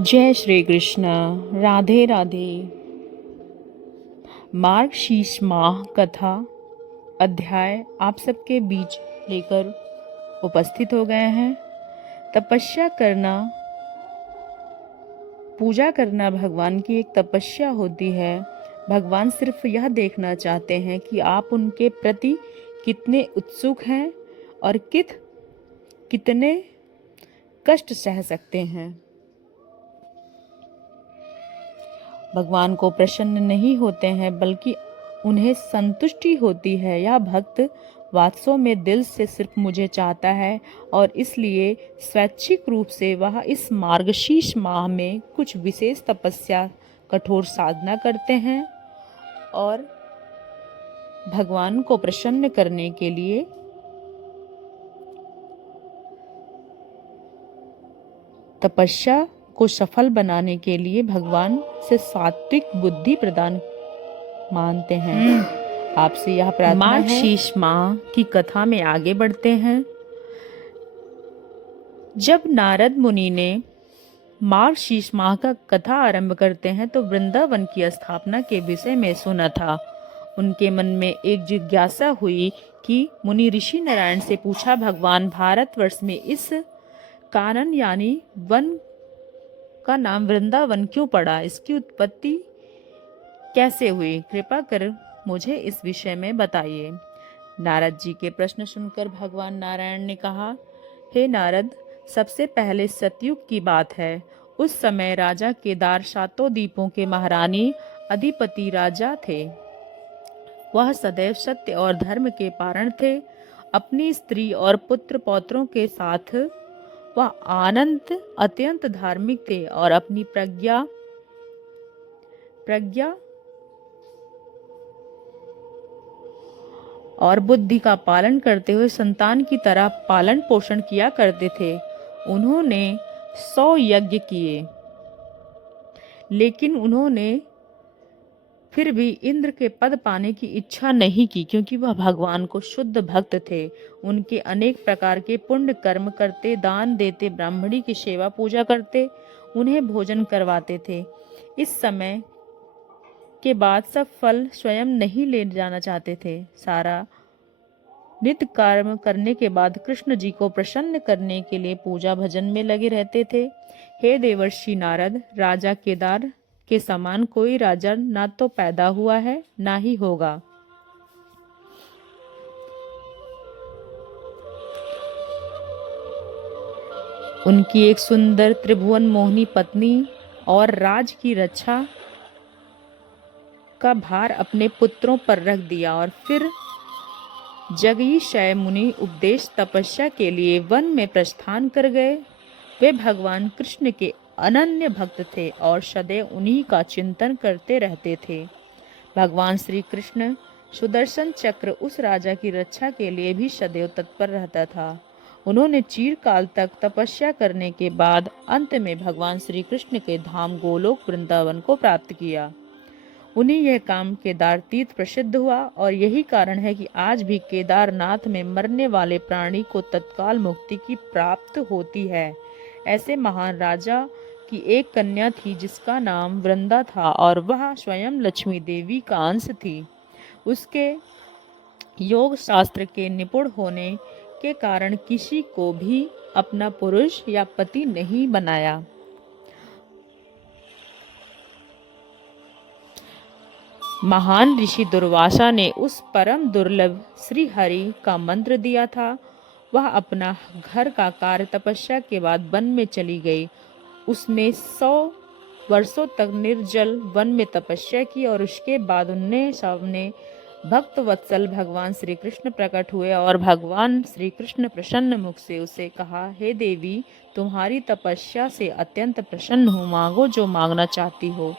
जय श्री कृष्ण। राधे राधे। मार्गशीर्ष माह कथा अध्याय आप सबके बीच लेकर उपस्थित हो गए हैं। तपस्या करना, पूजा करना भगवान की एक तपस्या होती है। भगवान सिर्फ यह देखना चाहते हैं कि आप उनके प्रति कितने उत्सुक हैं और कितने कष्ट सह सकते हैं। भगवान को प्रसन्न नहीं होते हैं, बल्कि उन्हें संतुष्टि होती है। यह भक्त वास्तव में दिल से सिर्फ मुझे चाहता है और इसलिए स्वैच्छिक रूप से वह इस मार्गशीर्ष माह में कुछ विशेष तपस्या, कठोर साधना करते हैं और भगवान को प्रसन्न करने के लिए तपस्या को सफल बनाने के लिए भगवान से सात्विक बुद्धि प्रदान मानते हैं। आपसे यह प्रार्थना है। मार्गशीर्ष माह की कथा में आगे बढ़ते हैं। जब नारद मुनि ने मार्गशीर्ष माह का कथा आरंभ करते हैं तो वृंदावन की स्थापना के विषय में सुना था। उनके मन में एक जिज्ञासा हुई कि मुनि ऋषि नारायण से पूछा, भगवान भारतवर्ष में इस कानन यानी वन का नाम वृंदावन क्यों पड़ा? इसकी उत्पत्ति कैसे हुई? कृपा कर मुझे इस विषय में बताइए। नारद जी के प्रश्न सुनकर भगवान नारायण ने कहा, हे नारद, सबसे पहले सतयुग की बात है। उस समय राजा केदार सातों द्वीपों के महारानी अधिपति राजा थे। वह सदैव सत्य और धर्म के पारण थे। अपनी स्त्री और पुत्र पौत्रों के साथ वह आनंद अत्यंत धार्मिक थे और अपनी प्रज्ञा और बुद्धि का पालन करते हुए संतान की तरह पालन पोषण किया करते थे। उन्होंने 100 यज्ञ किए, लेकिन उन्होंने फिर भी इंद्र के पद पाने की इच्छा नहीं की, क्योंकि वह भगवान को शुद्ध भक्त थे। उनके अनेक प्रकार के पुण्य कर्म करते, दान देते, ब्राह्मणी की सेवा पूजा करते, उन्हें भोजन करवाते थे। इस समय के बाद सब फल स्वयं नहीं ले जाना चाहते थे। सारा नित्य कर्म करने के बाद कृष्ण जी को प्रसन्न करने के लिए पूजा भजन में लगे रहते थे। हे देवर्षि नारद, राजा केदार के समान कोई राजा ना तो पैदा हुआ है, ना ही होगा। उनकी एक सुंदर त्रिभुवन मोहिनी पत्नी और राज की रक्षा का भार अपने पुत्रों पर रख दिया और फिर जगीशय मुनि उपदेश तपस्या के लिए वन में प्रस्थान कर गए। वे भगवान कृष्ण के अनन्य भक्त थे और सदैव उन्हीं का चिंतन करते रहते थे। भगवान श्री कृष्ण सुदर्शन चक्र उस राजा की रक्षा के लिए भी सदैव तत्पर रहता था। उन्होंने चिरकाल तक तपस्या करने के बाद अंत में भगवान श्री कृष्ण के धाम गोलोक वृंदावन को प्राप्त किया। उन्हें यह काम केदार तीर्थ प्रसिद्ध हुआ और यही कारण है कि आज भी केदारनाथ में मरने वाले प्राणी को तत्काल मुक्ति की प्राप्त होती है। ऐसे महान राजा की एक कन्या थी जिसका नाम वृंदा था और वह स्वयं लक्ष्मी देवी का अंश थी। उसके योग शास्त्र के निपुण होने के कारण किसी को भी अपना पुरुष या पति नहीं बनाया। महान ऋषि दुर्वासा ने उस परम दुर्लभ श्री हरि का मंत्र दिया था। वह अपना घर का कार्य तपस्या के बाद वन में चली गई। उसने 100 वर्षों तक निर्जल वन में तपस्या की और उसके बाद उनके सामने भक्त वत्सल भगवान श्री कृष्ण प्रकट हुए और भगवान श्री कृष्ण प्रसन्न मुख से उसे कहा, हे देवी, तुम्हारी तपस्या से अत्यंत प्रसन्न हूँ, मांगो जो मांगना चाहती हो।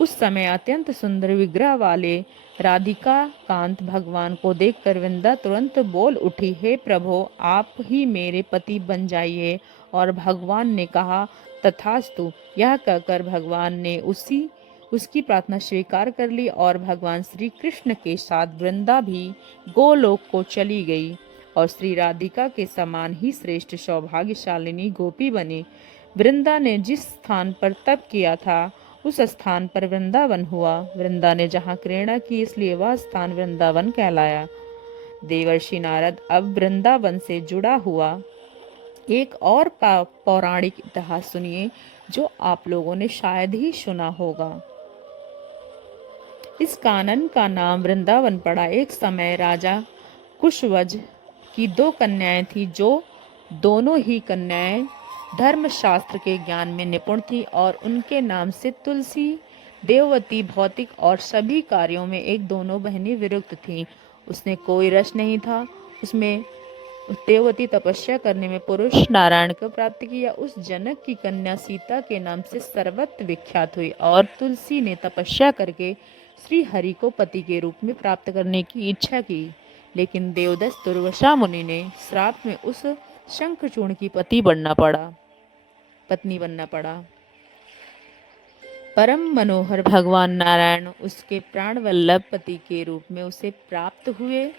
उस समय अत्यंत सुंदर विग्रह वाले राधिका कांत भगवान को देखकर वृंदा तुरंत बोल उठी, हे प्रभो, आप ही मेरे पति बन जाइए। और भगवान ने कहा, तथास्तु। यह कहकर भगवान ने उसकी प्रार्थना स्वीकार कर ली और भगवान श्री कृष्ण के साथ वृंदा भी गोलोक को चली गई और श्री राधिका के समान ही श्रेष्ठ सौभाग्यशालिनी गोपी बनी। वृंदा ने जिस स्थान पर तप किया था उस स्थान पर वृंदावन हुआ। वृंदा ने जहाँ क्रीड़ा की इसलिए वह स्थान वृंदावन कहलाया। देवर्षि नारद अब वृंदावन से जुड़ा हुआ एक और पौराणिक इतिहास सुनिए जो आप लोगों ने शायद ही सुना होगा। इस कानन का नाम वृंदावन पड़ा। एक समय राजा कुशवज की 2 कन्याएं थी जो दोनों ही कन्याएं धर्मशास्त्र के ज्ञान में निपुण थी और उनके नाम से तुलसी, देववती भौतिक और सभी कार्यों में एक दोनों बहनें विरुक्त थीं। उसने कोई रस नहीं था। उसमें देववती तपस्या करने में पुरुष नारायण को प्राप्त किया। उस जनक की कन्या सीता के नाम से सर्वत्र विख्यात हुई और तुलसी ने तपस्या करके श्री हरि को पति के रूप में प्राप्त करने की इच्छा की, लेकिन देवदत्त दुर्वासा मुनि ने श्राप में उस शंखचूर्ण की पत्नी बनना पड़ा। परम मनोहर भगवान नारायण उसके प्राण वल्लभ पति के रूप में उसे प्राप्त हुए।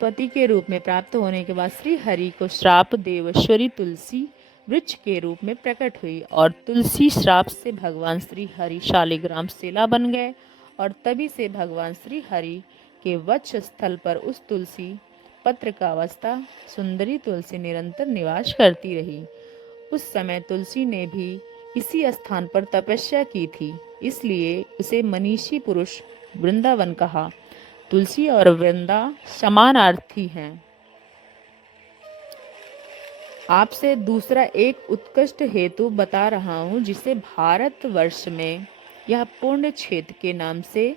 पति के रूप में प्राप्त होने के बाद श्री हरि को श्राप देवेश्वरी तुलसी वृक्ष के रूप में प्रकट हुई और तुलसी श्राप से भगवान श्री हरि शालिग्राम शिला बन गए और तभी से भगवान श्री हरि के वक्ष स्थल पर उस तुलसी पत्र का अवस्था सुंदरी तुलसी निरंतर निवास करती रही। उस समय तुलसी ने भी इसी स्थान पर तपस्या की थी, इसलिए उसे मनीषी पुरुष वृंदावन कहा। तुलसी और वृंदा समानार्थी हैं। आपसे दूसरा एक उत्कृष्ट हेतु बता रहा हूँ जिसे भारतवर्ष में यह पुण्य क्षेत्र के नाम से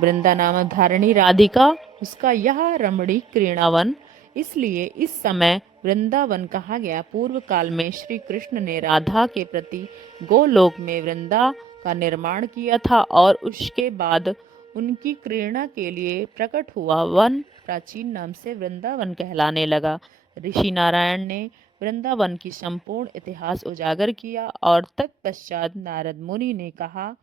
वृंदा नामक धारणी राधिका, उसका यह रमणी क्रीड़ावन, इसलिए इस समय वृंदावन कहा गया। पूर्व काल में श्री कृष्ण ने राधा के प्रति गोलोक में वृंदा का निर्माण किया था और उसके बाद उनकी क्रीड़ा के लिए प्रकट हुआ वन प्राचीन नाम से वृंदावन कहलाने लगा। ऋषि नारायण ने वृंदावन की संपूर्ण इतिहास उजागर किया और तत्पश्चात नारद मुनि ने कहा,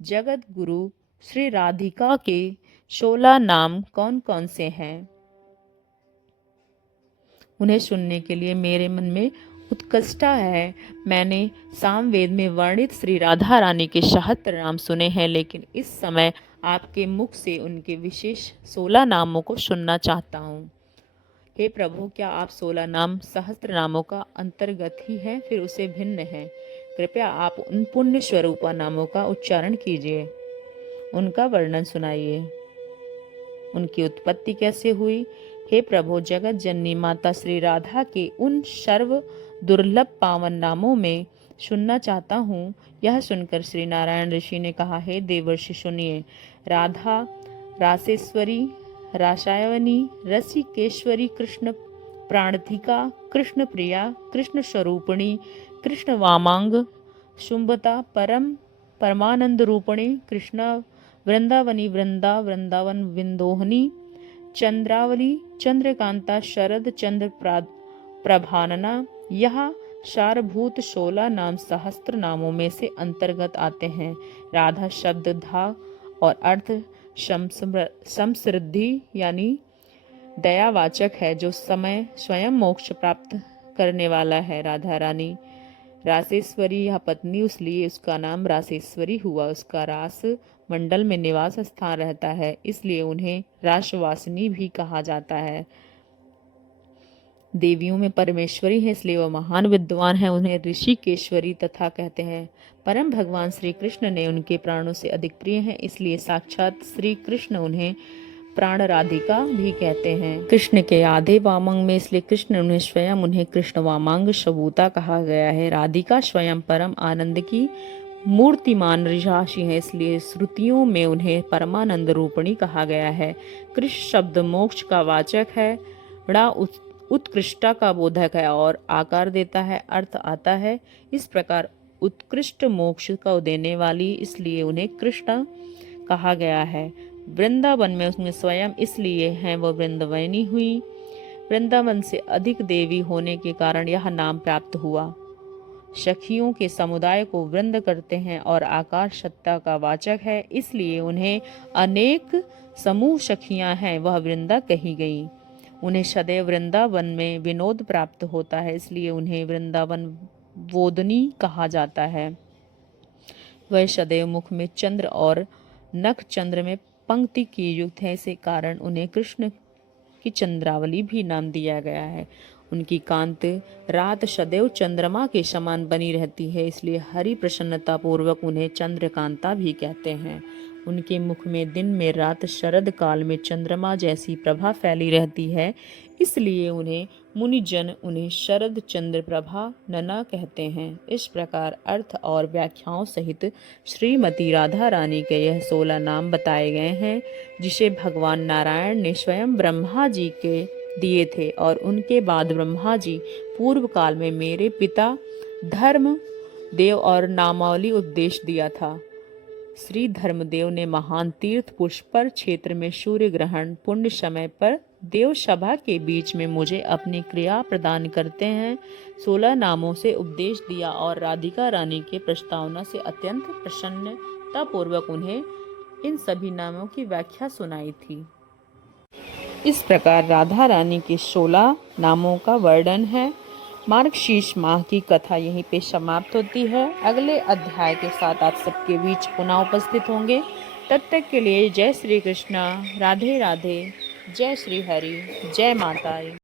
जगत गुरु श्री राधिका के 16 नाम कौन कौन से हैं? उन्हें सुनने के लिए मेरे मन में उत्कंठा है। मैंने सामवेद में वर्णित श्री राधा रानी के 76 नाम सुने हैं, लेकिन इस समय आपके मुख से उनके विशेष 16 नामों को सुनना चाहता हूँ। हे प्रभु, क्या आप 16 नाम सहस्त्र नामों का अंतर्गत ही हैं, फिर उसे भिन्न है? कृपया आप उन पुण्य स्वरूपा नामों का उच्चारण कीजिए, उनका वर्णन सुनाइए। उनकी उत्पत्ति कैसे हुई? हे प्रभु, जगत जननी माता श्री राधा के उन सर्व दुर्लभ पावन नामों में सुनना चाहता हूँ। यह सुनकर श्री नारायण ऋषि ने कहा, हे देवर्षि सुनिए। राधा रासेश्वरी, रासायवनी, रसिकेश्वरी, कृष्ण प्राणधिका, कृष्ण प्रिया, कृष्ण स्वरूपिणी, कृष्ण वामांग, शुंभता, परमानंद रूपिणी, कृष्णा वृंदावनी, वृंदावन विंदोहनी, चंद्रावली, चंद्रकांता, शरद चंद्र प्रभानना। यह सारभूत 16 नाम सहस्त्र नामों में से अंतर्गत आते हैं। राधा शब्द धा और अर्थ समृद्धि यानी दयावाचक है, जो समय स्वयं मोक्ष प्राप्त करने वाला है। राधा रानी रासेश्वरी, यह पत्नी, इसलिए उसका नाम रासेश्वरी हुआ। उसका रास मंडल में निवास स्थान रहता है, इसलिए उन्हें रासवासिनी भी कहा जाता है। देवियों में परमेश्वरी है, इसलिए वह महान विद्वान है। उन्हें ऋषिकेश्वरी तथा कहते हैं। परम भगवान श्री कृष्ण ने उनके प्राणों से अधिक प्रिय हैं, इसलिए साक्षात श्री कृष्ण उन्हें प्राण राधिका भी कहते हैं। कृष्ण के आधे वामांग में, इसलिए कृष्ण उन्हें कृष्ण वामांग शबूता कहा गया है। राधिका स्वयं परम आनंद की मूर्तिमान राशि है, इसलिए श्रुतियों में उन्हें परमानंद रूपिणी कहा गया है। कृष्ण शब्द मोक्ष का वाचक है, बड़ा उत्कृष्टता का बोधक है और आकार देता है, अर्थ आता है। इस प्रकार उत्कृष्ट मोक्ष को देने वाली, इसलिए उन्हें कृष्ण कहा गया है। वृंदावन में उसमें स्वयं इसलिए हैं वह वृंदावनी हुई। वृंदावन से अधिक देवी होने के कारण यह नाम प्राप्त हुआ। सखियों के समुदाय को वृंद करते हैं और आकार सत्ता का वाचक है, इसलिए उन्हें अनेक समूह सखियां हैं, वह वृंदा कही गई। उन्हें सदैव वृंदावन में विनोद प्राप्त होता है, इसलिए उन्हें वृंदावन वोदनी कहा जाता है। वह सदैव मुख में चंद्र और नख चंद्र में पंक्ति की युक्त है, इसी कारण उन्हें कृष्ण की चंद्रावली भी नाम दिया गया है। उनकी कांत रात सदैव चंद्रमा के समान बनी रहती है, इसलिए हरि प्रसन्नता पूर्वक उन्हें चंद्रकांता भी कहते हैं। उनके मुख में दिन में रात शरद काल में चंद्रमा जैसी प्रभा फैली रहती है, इसलिए उन्हें शरद चंद्र प्रभा नना कहते हैं। इस प्रकार अर्थ और व्याख्याओं सहित श्रीमती राधा रानी के यह 16 नाम बताए गए हैं, जिसे भगवान नारायण ने स्वयं ब्रह्मा जी के दिए थे और उनके बाद ब्रह्मा जी पूर्व काल में मेरे पिता धर्म देव और नामावली उपदेश दिया था। श्री धर्मदेव ने महान तीर्थ पुष्कर क्षेत्र में सूर्य ग्रहण पुण्य समय पर देव सभा के बीच में मुझे अपनी क्रिया प्रदान करते हैं 16 नामों से उपदेश दिया और राधिका रानी के प्रस्तावना से अत्यंत प्रसन्नता पूर्वक उन्हें इन सभी नामों की व्याख्या सुनाई थी। इस प्रकार राधा रानी के 16 नामों का वर्णन है। मार्गशीर्ष माह की कथा यहीं पे समाप्त होती है। अगले अध्याय के साथ आप सबके बीच पुनः उपस्थित होंगे। तब तक के लिए जय श्री कृष्णा, राधे राधे, जय श्री हरि, जय माता।